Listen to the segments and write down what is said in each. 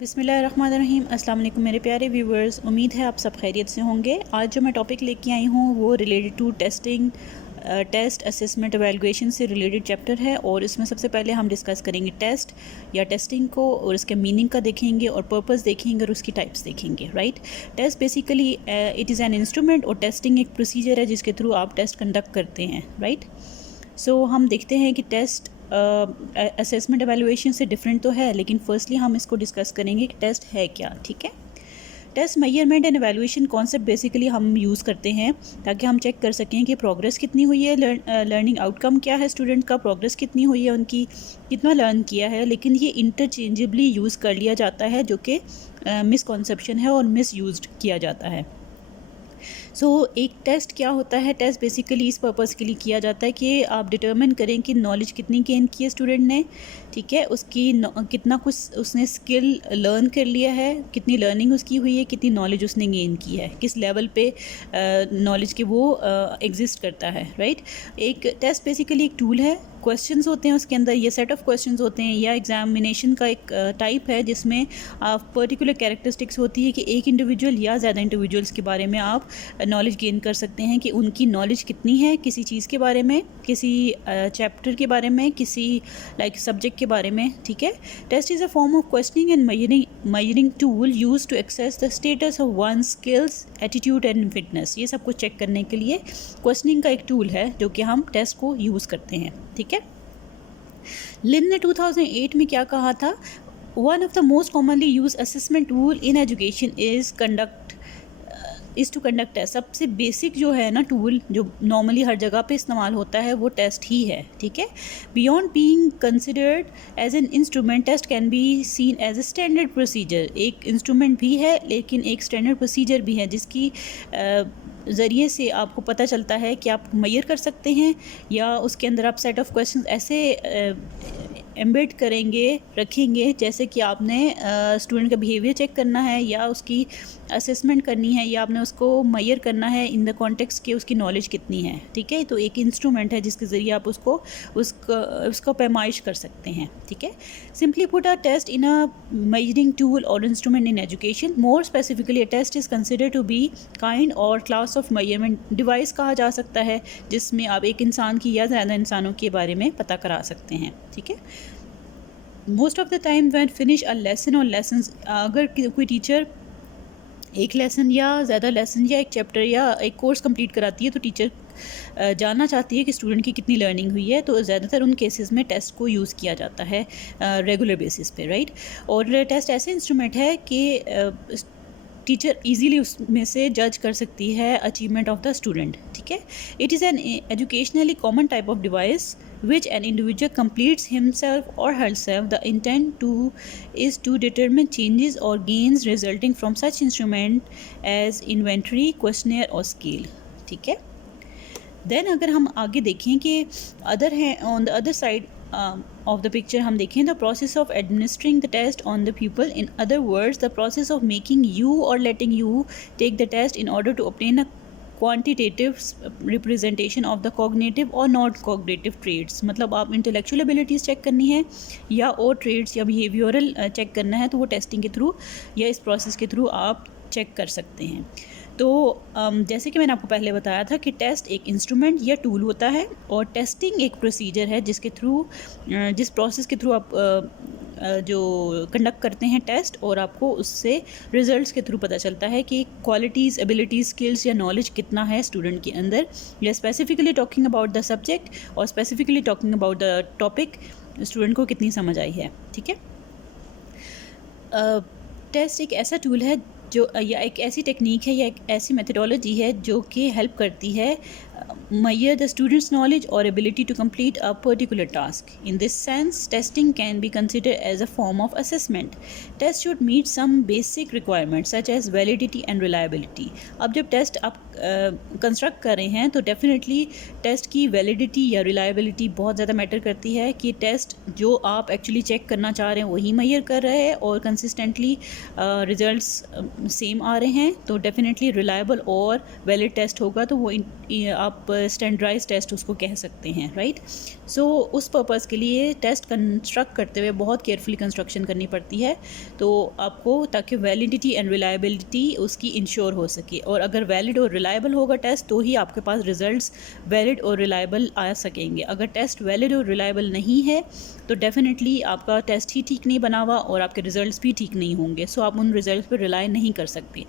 बिस्मिल्लाहिर्रहमानिर्रहीम। अस्सलाम वालेकुम मेरे प्यारे व्यूवर्स, उम्मीद है आप सब खैरियत से होंगे। आज जो मैं टॉपिक लेके आई हूँ वो related to testing, test assessment evaluation से रिलेटेड चैप्टर है। और इसमें सबसे पहले हम डिस्कस करेंगे टेस्ट या टेस्टिंग को, और इसके मीनिंग का देखेंगे और पर्पस देखेंगे और उसकी टाइप्स देखेंगे। Right, test basically it is an instrument और टेस्टिंग एक प्रोसीजर है जिसके थ्रू आप टेस्ट कंडक्ट करते हैं। राइट, सो हम देखते हैं कि टेस्ट असेसमेंट एवेलुएशन से डिफरेंट तो है, लेकिन फर्स्टली हम इसको डिस्कस करेंगे कि टेस्ट है क्या। ठीक है, test measurement and evaluation concept basically हम यूज़ करते हैं ताकि हम चेक कर सकें कि प्रोग्रेस कितनी हुई है, लर्निंग आउटकम क्या है, स्टूडेंट का प्रोग्रेस कितनी हुई है, उनकी कितना लर्न किया है। लेकिन ये इंटरचेंजेबली यूज़ कर लिया जाता है, जो कि मिसकॉन्सेप्शन है और मिस यूज्ड किया जाता है। एक टेस्ट क्या होता है? टेस्ट बेसिकली इस पर्पज़ के लिए किया जाता है कि आप डिटर्मिन करें कि नॉलेज कितनी गेन की है स्टूडेंट ने। ठीक है, उसकी कितना कुछ उसने स्किल लर्न कर लिया है, कितनी लर्निंग उसकी हुई है, कितनी नॉलेज उसने गेन की है, किस लेवल पे नॉलेज के वो एग्जिस्ट करता है। राइट, एक टेस्ट बेसिकली एक टूल है, क्वेश्चंस होते हैं उसके अंदर, ये सेट ऑफ क्वेश्चंस होते हैं, या एग्जामिनेशन का एक टाइप है जिसमें पर्टिकुलर कैरेक्टरिस्टिक्स होती है कि एक इंडिविजुअल या ज़्यादा इंडिविजुअल्स के बारे में आप नॉलेज गेन कर सकते हैं कि उनकी नॉलेज कितनी है किसी चीज़ के बारे में, किसी चैप्टर के बारे में, किसी सब्जेक्ट के बारे में। ठीक है, test is a form of questioning and measuring tool use to access the status of one skills, attitude and fitness. ये सब कुछ चेक करने के लिए क्वेश्चनिंग का एक टूल है जो कि हम टेस्ट को यूज़ करते हैं। ठीक है, लिन ने 2008 में क्या कहा था? One of the most commonly use assessment tool in education is to conduct test. सबसे बेसिक जो है ना टूल जो नॉर्मली हर जगह पे इस्तेमाल होता है वो टेस्ट ही है। ठीक है, beyond being considered as an instrument, test can be seen as a standard procedure. एक इंस्ट्रूमेंट भी है लेकिन एक स्टैंडर्ड प्रोसीजर भी है जिसकी ज़रिए से आपको पता चलता है कि आप मेजर कर सकते हैं, या उसके अंदर आप सेट ऑफ क्वेश्चंस ऐसे एम्बेड करेंगे, रखेंगे, जैसे कि आपने स्टूडेंट का बिहेवियर चेक करना है या उसकी असेसमेंट करनी है या आपने उसको मेजर करना है इन द कॉन्टेक्स्ट कि उसकी नॉलेज कितनी है। ठीक है, तो एक इंस्ट्रूमेंट है जिसके ज़रिए आप उसको पैमाइश कर सकते हैं। ठीक है, simply put a test in a measuring tool or instrument in education. More specifically, a test is considered to be kind or class of measurement device कहा जा सकता है जिसमें आप एक इंसान की या ज़्यादा इंसानों के बारे में पता करा सकते हैं। ठीक है, most of the time when finish a lesson और लेसन्स, अगर कोई टीचर एक लेसन या ज़्यादा लेसन या एक चैप्टर या एक कोर्स कंप्लीट कराती है तो टीचर जानना चाहती है कि स्टूडेंट की कितनी लर्निंग हुई है, तो ज़्यादातर उन केसेस में टेस्ट को यूज़ किया जाता है रेगुलर बेसिस पे। राइट, और टेस्ट ऐसे इंस्ट्रूमेंट है कि टीचर इजीली उसमें से जज कर सकती है अचीवमेंट ऑफ द स्टूडेंट। ठीक है, it is N educationally common type of device which an individual completes himself or herself. The intent is to determine changes or gains resulting from such instrument as inventory, questionnaire or scale. ठीक है, then अगर हम आगे देखें कि other है on the other side of the picture, हम देखें the process of administering the test on the pupil. In other words, the process of making you or letting you take the test in order to obtain a quantitative representation of the cognitive और not cognitive trades. मतलब आप intellectual abilities check करनी है या और trades या behavioural check करना है, तो वो टेस्टिंग के थ्रू या इस प्रोसेस के थ्रू आप चेक कर सकते हैं। तो जैसे कि मैंने आपको पहले बताया था कि टेस्ट एक इंस्ट्रूमेंट या टूल होता है और टेस्टिंग एक प्रोसीजर है जिसके थ्रू जिस प्रोसेस के थ्रू आप जो कंडक्ट करते हैं टेस्ट, और आपको उससे रिजल्ट्स के थ्रू पता चलता है कि क्वालिटीज़, एबिलिटीज़, स्किल्स या नॉलेज कितना है स्टूडेंट के अंदर, या specifically talking about the subject or specifically talking about the topic student को कितनी समझ आई है। ठीक है, टेस्ट एक ऐसा टूल है जो या एक ऐसी टेक्निक है या एक ऐसी मेथडोलॉजी है जो कि हेल्प करती है measure the student's knowledge or ability to complete a particular task. In this sense, testing can be considered as a form of assessment. Test should meet some basic requirements such as validity and reliability. अब जब test आप construct कर रहे हैं तो definitely test की validity या reliability बहुत ज़्यादा मैटर करती है कि टेस्ट जो आप एक्चुअली चेक करना चाह रहे हैं वही मेजर कर रहे हैं और कंसिस्टेंटली रिजल्ट्स सेम आ रहे हैं, तो डेफिनेटली रिलायबल और वैलिड टेस्ट होगा, तो वो आप स्टैंडर्डाइज टेस्ट उसको कह सकते हैं, राइट। सो उस पर्पज़ के लिए टेस्ट कंस्ट्रक्ट करते हुए बहुत केयरफुली कंस्ट्रक्शन करनी पड़ती है, तो आपको, ताकि वैलिडिटी एंड रिलायबिलिटी उसकी इंश्योर हो सके। और अगर वैलिड और रिलायबल होगा टेस्ट, तो ही आपके पास रिजल्ट्स वैलिड और रिलायबल आ सकेंगे। अगर टेस्ट वैलिड और रिलायबल नहीं है तो डेफिनेटली आपका टेस्ट ही ठीक नहीं बना हुआ और आपके रिजल्ट्स भी ठीक नहीं होंगे। सो आप उन रिजल्ट्स पर रिलाई नहीं कर सकते।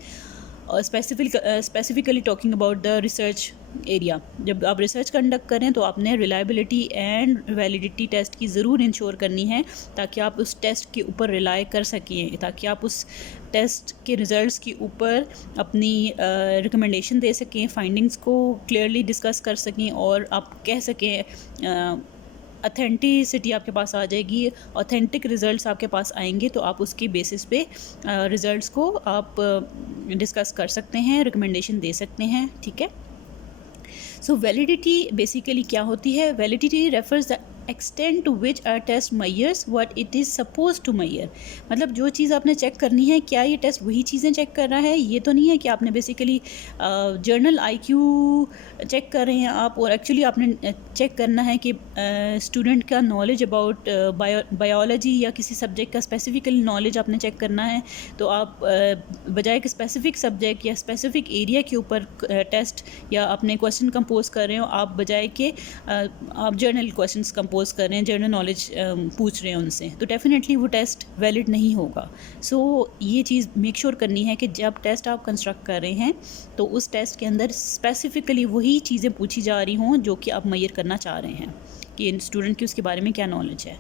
और specifically talking about the research area, जब आप रिसर्च कंडक्ट करें तो आपने रिलायबिलिटी एंड वैलिडिटी टेस्ट की ज़रूर इंश्योर करनी है, ताकि आप उस टेस्ट के ऊपर रिलाई कर सकें, ताकि आप उस टेस्ट के रिज़ल्ट्स के ऊपर अपनी रिकमेंडेशन दे सकें, फाइंडिंग्स को क्लियरली डिस्कस कर सकें और आप कह सकें अथेंटिसिटी आपके पास आ जाएगी, ऑथेंटिक रिज़ल्ट्स आपके पास आएंगे, तो आप उसकी बेसिस पे रिज़ल्ट्स को आप डिस्कस कर सकते हैं, रिकमेंडेशन दे सकते हैं, ठीक है। सो वैलिडिटी बेसिकली क्या होती है? Validity refers the extent to which a test measures what it is suppose to measure. मतलब जो चीज़ आपने चेक करनी है, क्या ये टेस्ट वही चीज़ें चेक कर रहा है? ये तो नहीं है कि आपने बेसिकली जर्नल IQ चेक कर रहे हैं आप, और एक्चुअली आपने चेक करना है कि स्टूडेंट का नॉलेज अबाउट बायोलॉजी या किसी सब्जेक्ट का स्पेसिफिकल नॉलेज आपने चेक करना है। तो आप बजाय कि स्पेसिफिक सब्जेक्ट या स्पेसिफिक एरिया के ऊपर टेस्ट या अपने क्वेश्चन कंपोज कर रहे हो, आप बजाय के आप जर्नल क्वेश्चंस कंपोज कर रहे हैं, जर्नल नॉलेज पूछ रहे हैं उनसे, तो डेफिनेटली वो टेस्ट वैलिड नहीं होगा। सो ये चीज़ मेक श्योर करनी है कि जब टेस्ट आप कंस्ट्रक्ट कर रहे हैं तो उस टेस्ट के अंदर स्पेसिफिकली वही चीज़ें पूछी जा रही हों जो कि आप मेजर करना चाह रहे हैं कि स्टूडेंट की उसके बारे में क्या नॉलेज है।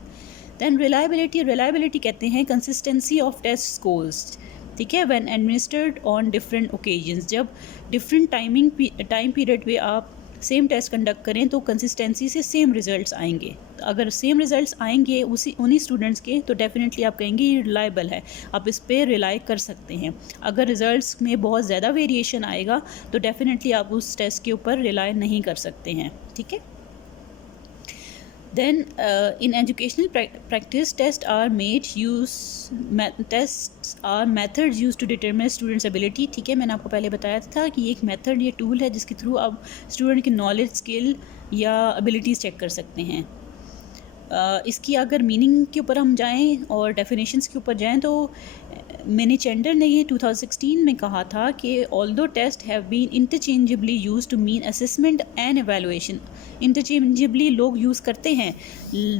दैन रिलायबिलिटी कहते हैं कंसिस्टेंसी ऑफ टेस्ट स्कोर्स, ठीक है, when administered on different occasions. जब डिफरेंट टाइम पीरियड पे आप सेम टेस्ट कंडक्ट करें तो कंसिस्टेंसी से सेम रिजल्ट्स आएंगे। अगर सेम रिजल्ट्स आएंगे उन्हीं स्टूडेंट्स के, तो डेफिनेटली आप कहेंगे ये रिलायबल है, आप इस पर रिलाई कर सकते हैं। अगर रिजल्ट्स में बहुत ज़्यादा वेरिएशन आएगा तो डेफिनेटली आप उस टेस्ट के ऊपर रिलाई नहीं कर सकते हैं, ठीक है। Then in educational practice, tests are methods used to determine students' ability, ठीक है। मैंने आपको पहले बताया था कि एक मेथड, ये टूल है जिसके थ्रू आप स्टूडेंट की नॉलेज, स्किल या एबिलिटीज़ चेक कर सकते हैं। इसकी अगर मीनिंग के ऊपर हम जाएं और डेफिनेशंस के ऊपर जाएं तो मैनी चेंडर ने ये 2016 में कहा था कि although test have been interchangeably use to mean assessment and evaluation. Interchangeably लोग यूज़ करते हैं।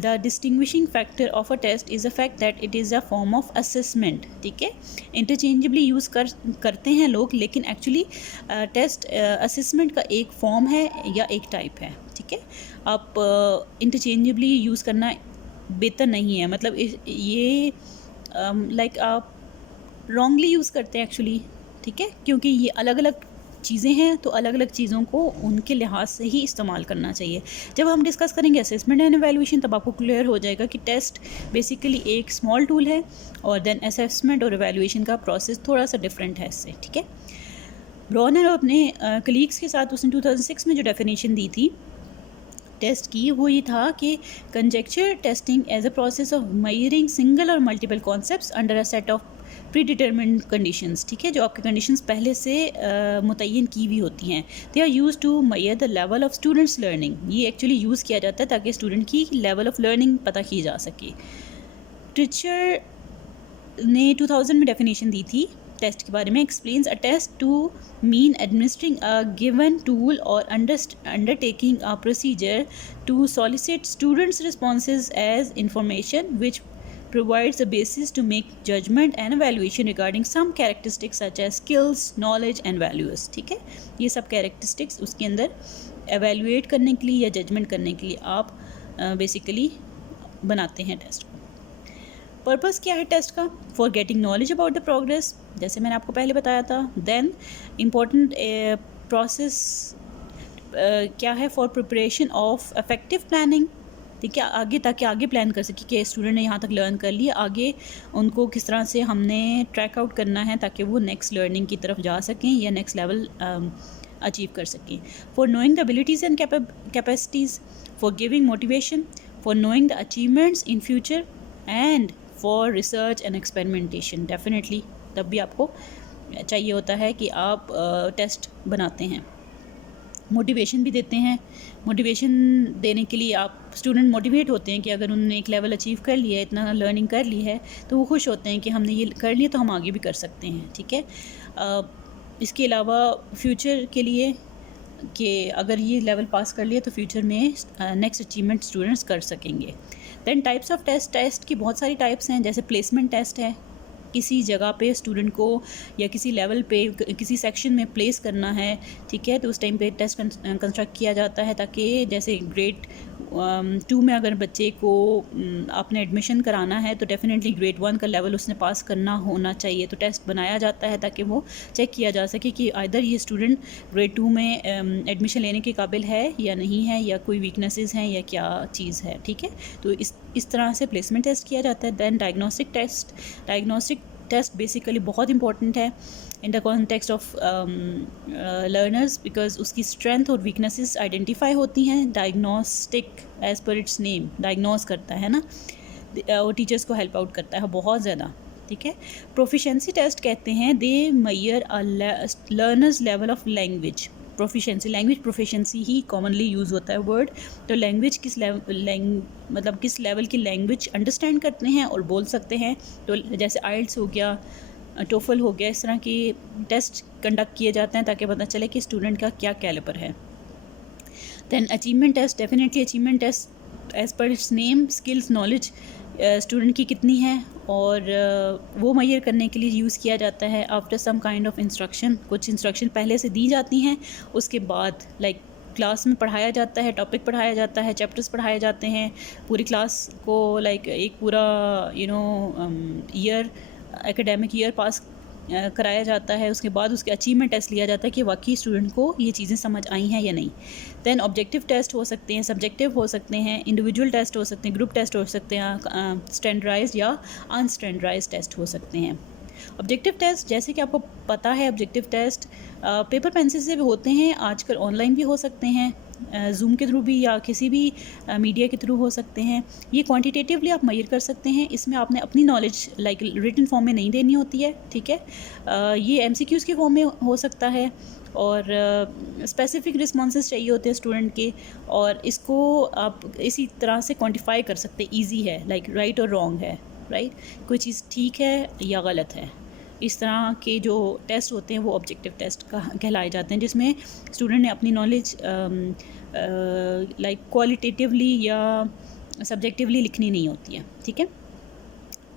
The distinguishing factor of a test is a fact that it is a form of assessment, ठीक है। इंटरचेंजेबली यूज़ करते हैं लोग, लेकिन actually test assessment का एक फॉर्म है या एक टाइप है, ठीक है। आप इंटरचेंजेबली यूज़ करना बेहतर नहीं है, मतलब ये लाइक आप रॉन्गली यूज़ करते हैं एक्चुअली, ठीक है, क्योंकि ये अलग अलग चीज़ें हैं, तो अलग अलग चीज़ों को उनके लिहाज से ही इस्तेमाल करना चाहिए। जब हम डिस्कस करेंगे असेसमेंट एंड एवेलुएशन, तब आपको क्लियर हो जाएगा कि टेस्ट बेसिकली एक स्मॉल टूल है और देन असेसमेंट और एवेलुएशन का प्रोसेस थोड़ा सा डिफरेंट है इससे, ठीक है। ब्रॉनर अपने कलीग्स के साथ उसने 2006 में जो डेफिनेशन दी थी टेस्ट की, वो ये था कि conjecture testing as a process of measuring single or multiple concepts under a set of predetermined conditions, ठीक है, जो आपकी कंडीशंस पहले से मुतय्यन की हुई होती हैं। They are use to measure the level of students learning. ये एक्चुअली यूज़ किया जाता है ताकि स्टूडेंट की लेवल ऑफ लर्निंग पता की जा सके। टीचर ने 2000 में डेफिनेशन दी थी टेस्ट के बारे में। Explains a test to mean administering a given tool और undertaking a procedure to solicit students responses as information which provides a basis to make judgment and evaluation regarding some characteristics such as skills, knowledge and values, ठीक है। ये सब characteristics उसके अंदर evaluate करने के लिए या judgment करने के लिए आप basically बनाते हैं टेस्ट को। पर्पस क्या है टेस्ट का? For getting knowledge about the progress, जैसे मैंने आपको पहले बताया था। देन इम्पॉर्टेंट प्रोसेस क्या है? For preparation of effective planning, ठीक है, आगे ताकि आगे प्लान कर सके कि स्टूडेंट ने यहाँ तक लर्न कर लिया, आगे उनको किस तरह से हमने ट्रैक आउट करना है ताकि वो नेक्स्ट लर्निंग की तरफ जा सकें या नेक्स्ट लेवल अचीव कर सकें। For knowing the abilities and capacities, for giving motivation, for knowing the achievements in future and for research and experimentation. Definitely तब भी आपको चाहिए होता है कि आप टेस्ट बनाते हैं। मोटिवेशन भी देते हैं। मोटिवेशन देने के लिए आप स्टूडेंट मोटिवेट होते हैं कि अगर उन्होंने एक लेवल अचीव कर लिया है, इतना लर्निंग कर ली है, तो वो खुश होते हैं कि हमने ये कर लिया तो हम आगे भी कर सकते हैं, ठीक है। इसके अलावा फ्यूचर के लिए कि अगर ये लेवल पास कर लिया तो फ्यूचर में नेक्स्ट अचीवमेंट स्टूडेंट्स कर सकेंगे। दैन टाइप्स ऑफ टेस्ट की बहुत सारी टाइप्स हैं, जैसे प्लेसमेंट टेस्ट है, किसी जगह पे स्टूडेंट को या किसी लेवल पे किसी सेक्शन में प्लेस करना है, ठीक है, तो उस टाइम पे टेस्ट कंस्ट्रक्ट किया जाता है, ताकि जैसे ग्रेड 2 में अगर बच्चे को आपने एडमिशन कराना है तो डेफिनेटली ग्रेड 1 का लेवल उसने पास करना होना चाहिए, तो टेस्ट बनाया जाता है ताकि वो चेक किया जा सके कि आइदर ये स्टूडेंट ग्रेड 2 में एडमिशन लेने के काबिल है या नहीं है, या कोई वीकनेसेस हैं या क्या चीज़ है, ठीक है। तो इस तरह से प्लेसमेंट टेस्ट किया जाता है। दैन डायग्नोस्टिक टेस्ट बेसिकली बहुत इंपॉर्टेंट है in the context of learners, because उसकी स्ट्रेंथ और वीकनेसेस आइडेंटिफाई होती हैं। Diagnostic as per its name, diagnose करता है ना, और टीचर्स को हेल्प आउट करता है बहुत ज़्यादा, ठीक है। प्रोफिशेंसी टेस्ट कहते हैं, they measure a learner's level of language proficiency. Language proficiency ही कॉमनली यूज़ होता है वर्ड, तो लैंग्वेज मतलब किस लेवल की लैंग्वेज अंडरस्टैंड करते हैं और बोल सकते हैं। तो जैसे आइल्स हो गया, टोफल हो गया, इस तरह के टेस्ट कंडक्ट किए जाते हैं ताकि पता चले कि स्टूडेंट का क्या कैलिबर है। Then achievement test, definitely achievement test as per its name, skills knowledge student की कितनी है और वो मेजर करने के लिए यूज़ किया जाता है after some kind of instruction. कुछ इंस्ट्रक्शन पहले से दी जाती हैं, उसके बाद लाइक क्लास में पढ़ाया जाता है, टॉपिक पढ़ाया जाता है, चैप्टर्स पढ़ाए जाते हैं, पूरी क्लास को लाइक एक पूरा ईयर एकेडमिक ईयर पास कराया जाता है। उसके बाद उसके अचीवमेंट टेस्ट लिया जाता है कि वाकई स्टूडेंट को ये चीज़ें समझ आई हैं या नहीं। दैन ऑब्जेक्टिव टेस्ट हो सकते हैं, सब्जेक्टिव हो सकते हैं, इंडिविजुअल टेस्ट हो सकते हैं, ग्रुप टेस्ट हो सकते हैं, स्टैंडर्डाइज्ड या अनस्टैंडर्डाइज्ड टेस्ट हो सकते हैं। ऑब्जेक्टिव टेस्ट, जैसे कि आपको पता है, ऑब्जेक्टिव टेस्ट पेपर पेंसिल से भी होते हैं, आजकल ऑनलाइन भी हो सकते हैं, जूम के थ्रू भी या किसी भी मीडिया के थ्रू हो सकते हैं। ये क्वांटिटेटिवली आप मेजर कर सकते हैं, इसमें आपने अपनी नॉलेज लाइक रिटन फॉर्म में नहीं देनी होती है, ठीक है। ये एमसीक्यूज़ के फॉर्म में हो सकता है और स्पेसिफिक रिस्पॉन्सेस चाहिए होते हैं स्टूडेंट के, और इसको आप इसी तरह से क्वान्टिफाई कर सकते हैं, ईजी है, लाइक राइट और रॉन्ग है, राइट, कोई चीज़ ठीक है या गलत है। इस तरह के जो टेस्ट होते हैं वो ऑब्जेक्टिव टेस्ट कहलाए जाते हैं, जिसमें स्टूडेंट ने अपनी नॉलेज लाइक क्वालिटेटिवली या सब्जेक्टिवली लिखनी नहीं होती है, ठीक है।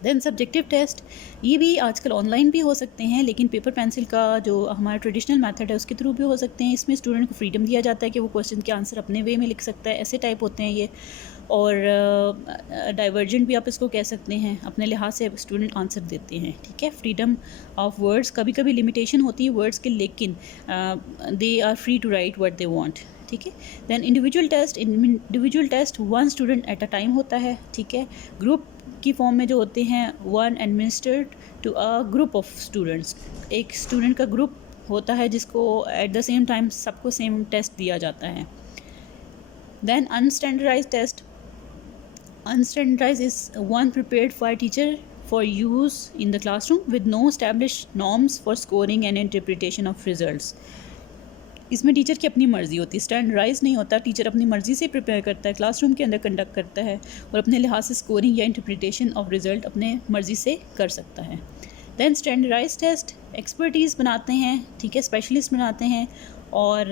दैन सब्जेक्टिव टेस्ट, ये भी आजकल ऑनलाइन भी हो सकते हैं, लेकिन पेपर पेंसिल का जो हमारा ट्रेडिशनल मेथड है उसके थ्रू भी हो सकते हैं। इसमें स्टूडेंट को फ्रीडम दिया जाता है कि वो क्वेश्चन के आंसर अपने वे में लिख सकता है, ऐसे टाइप होते हैं ये। और डाइवर्जेंट भी आप इसको कह सकते हैं, अपने लिहाज से स्टूडेंट आंसर देते हैं, ठीक है। फ्रीडम ऑफ वर्ड्स, कभी कभी लिमिटेशन होती है वर्ड्स के, लेकिन they are free to write what they want, ठीक है। Then individual test one student at a time होता है, ठीक है। ग्रुप की फॉर्म में जो होते हैं, one administered to a group of students, एक स्टूडेंट का ग्रुप होता है जिसको एट द सेम टाइम सबको सेम टेस्ट दिया जाता है। Then unstandardized test, unstandardized is one prepared by teacher for use in the classroom with no established norms for scoring and interpretation of results. इसमें teacher की अपनी मर्ज़ी होती है, स्टैंडर्डाइज नहीं होता, टीचर अपनी मर्ज़ी से प्रिपेयर करता है, क्लासरूम के अंदर कंडक्ट करता है और अपने लिहाज से स्कोरिंग या इंटरप्रिटेशन ऑफ रिज़ल्ट अपने मर्ज़ी से कर सकता है। दैन स्टैंडर्डाइज टेस्ट एक्सपर्टीज़ बनाते हैं, ठीक है, स्पेशलिस्ट बनाते हैं, और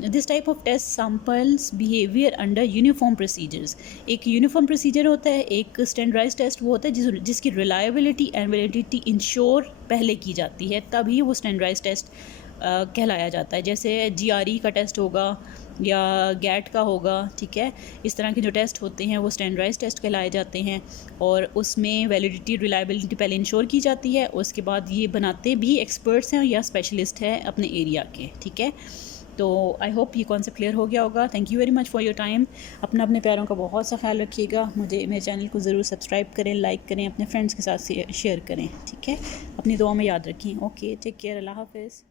this type of test samples behaviour under uniform procedures. एक यूनिफॉर्म प्रोसीजर होता है, एक स्टैंडर्डाइज टेस्ट वो होता है जिसकी रिलायबिलिटी एंड वैलिडिटी इंश्योर पहले की जाती है, तभी वो स्टैंडर्डाइज टेस्ट कहलाया जाता है। जैसे GRE का टेस्ट होगा या GAT का होगा, ठीक है, इस तरह के जो टेस्ट होते हैं वो स्टैंडर्डाइज टेस्ट कहलाए जाते हैं, और उसमें वैलिडिटी रिलायबिलिटी पहले इंश्योर की जाती है, उसके बाद ये बनाते भी एक्सपर्ट्स हैं या स्पेशलिस्ट हैं अपने एरिया के, ठीक है। तो आई होप ये कॉन्सेप्ट क्लियर हो गया होगा। Thank you very much for your time. अपने प्यारों का बहुत सा ख्याल रखिएगा, मेरे चैनल को ज़रूर सब्सक्राइब करें, लाइक करें, अपने फ्रेंड्स के साथ शेयर करें, ठीक है। अपनी दुआ में याद रखें। ओके, टेक केयर, अल्लाह हाफ़िज़।